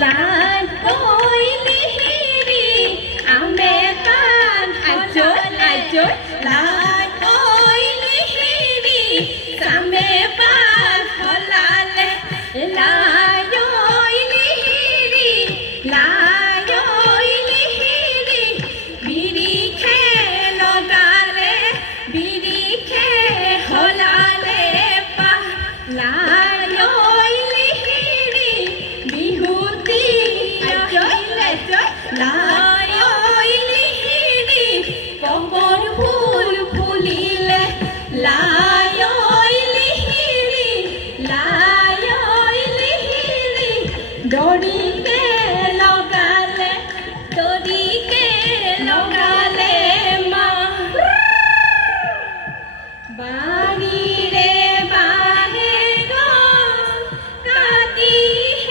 লাল ওই লিহিরি আমে কান আজর লাল ওই লিহিরি আমে পান হলালে লাল ওই লিহিরি লাল ওই লিহিরি বিড়ি খে লগালে বিড়ি খে হলালে পা লাল ওই লিহিরি বিহুতি লাল ওই লিহিরি কমর ফুল ফুলিলে লাল ওই লিহিরি লাল ওই লিহিরি ডরি